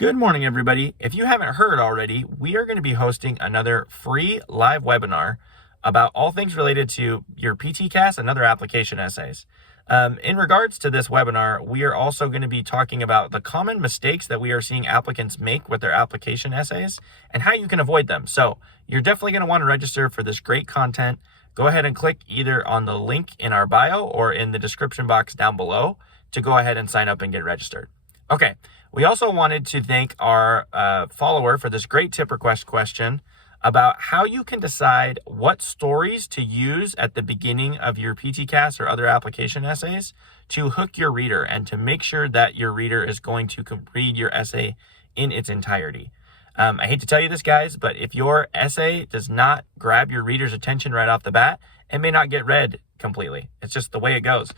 Good morning, everybody. If you haven't heard already, we are going to be hosting another free live webinar about all things related to your PTCAS and other application essays. In regards to this webinar, we are also going to be talking about the common mistakes that we are seeing applicants make with their application essays and how you can avoid them. So you're definitely going to want to register for this great content. Go ahead and click either on the link in our bio or in the description box down below to go ahead and sign up and get registered. Okay, we also wanted to thank our follower for this great tip request question about how you can decide what stories to use at the beginning of your PTCAS or other application essays to hook your reader and to make sure that your reader is going to read your essay in its entirety. I hate to tell you this, guys, but if your essay does not grab your reader's attention right off the bat, it may not get read completely. It's just the way it goes.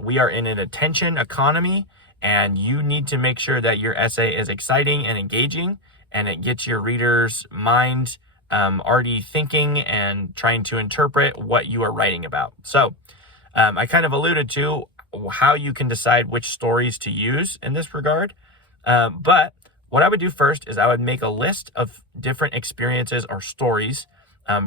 We are in an attention economy, and you need to make sure that your essay is exciting and engaging, and it gets your reader's mind already thinking and trying to interpret what you are writing about. So I kind of alluded to how you can decide which stories to use in this regard. But what I would do first is I would make a list of different experiences or stories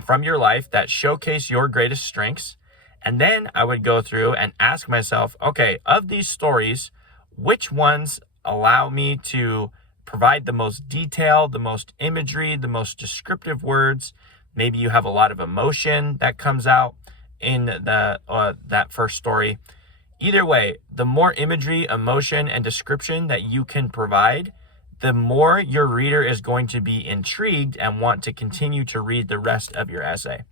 from your life that showcase your greatest strengths. And then I would go through and ask myself, okay, of these stories, which ones allow me to provide the most detail, the most imagery, the most descriptive words? Maybe you have a lot of emotion that comes out in that first story. Either way, the more imagery, emotion, and description that you can provide, the more your reader is going to be intrigued and want to continue to read the rest of your essay.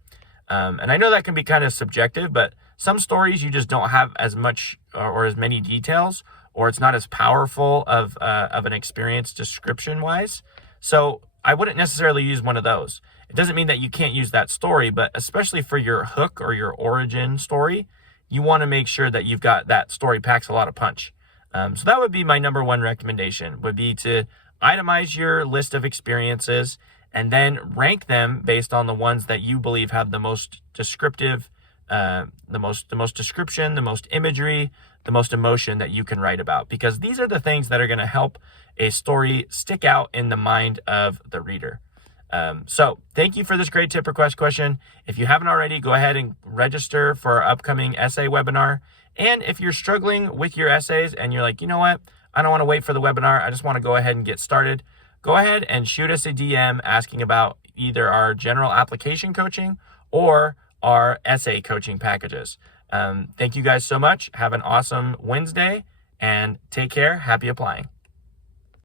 And I know that can be kind of subjective, but some stories you just don't have as much or as many details, or it's not as powerful of an experience description-wise. So I wouldn't necessarily use one of those. It doesn't mean that you can't use that story, but especially for your hook or your origin story, you want to make sure that you've got that story packs a lot of punch. So that would be my number one recommendation, would be to itemize your list of experiences and then rank them based on the ones that you believe have the most descriptive, the most description, the most imagery, the most emotion that you can write about, because these are the things that are going to help a story stick out in the mind of the reader. So thank you for this great tip request question. If you haven't already, go ahead and register for our upcoming essay webinar. And if you're struggling with your essays and you're like, you know what, I don't want to wait for the webinar, I just want to go ahead and get started, go ahead and shoot us a DM asking about either our general application coaching or our essay coaching packages. Thank you guys so much. Have an awesome Wednesday and take care. Happy applying.